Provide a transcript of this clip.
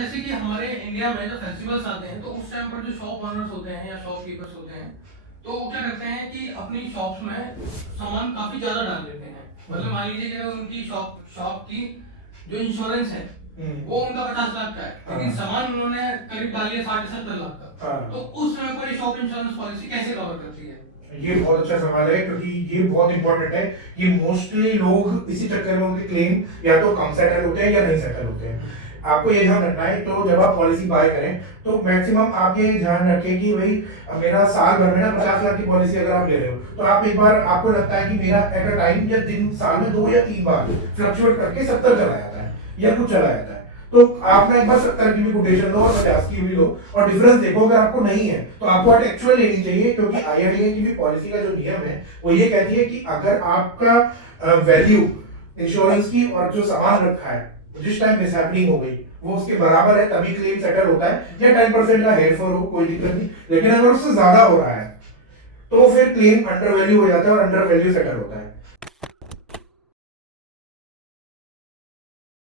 जैसे कि हमारे इंडिया में जो फेस्टिवल्स आते हैं तो उस टाइम पर जो शॉप ओनर्स होते हैं या शॉपकीपर्स होते हैं तो वो क्या करते हैं कि अपनी शॉप्स में सामान काफी ज्यादा डाल देते हैं। मतलब मान लीजिए कि उनकी शॉप शॉप की जो इंश्योरेंस है वो उनका 50 लाख का है, लेकिन सामान उन्होंने करीब डाल लिया 60 से 70 लाख का। तो उस समय पर ये शॉप इंश्योरेंस पॉलिसी कैसे कवर करती है? ये बहुत अच्छा सवाल है क्योंकि ये बहुत इंपॉर्टेंट है कि मोस्टली लोग इसी चक्कर में उनके क्लेम या तो कम सेटल होते हैं या नहीं सेटल होते हैं। आपको ये ध्यान रखना है, तो जब आप पॉलिसी बाय करें तो मैक्सिमम आप ये ध्यान रखें कि भाई मेरा साल भर में ना 50 लाख की पॉलिसी अगर आप ले रहे हो तो आप एक बार आपको लगता है कि मेरा एट अ टाइम या दिन साल में 2 या 3 बार फ्लक्चुएट करके 70 चला जाता है या कुछ चला जाता है, तो आप ना एक बार 70 की भी कोटेशन लो और 50 की भी लो और डिफरेंस देखो। अगर आपको नहीं है तो आपको एट एक्चुअल लेनी चाहिए, क्योंकि आईआरडीए की भी पॉलिसी का जो नियम है वो ये कहती है कि अगर आपका वैल्यू इंश्योरेंस की और जो सामान रखा है जिस टाइम मिसहैपनिंग हो गई वो उसके बराबर है तभी क्लेम सेटल होता है, या 10% का हेरफेर हो कोई दिक्कत नहीं। लेकिन अगर उससे ज्यादा हो रहा है तो फिर क्लेम अंडर वैल्यू हो जाता है और अंडर वैल्यू सेटल होता है।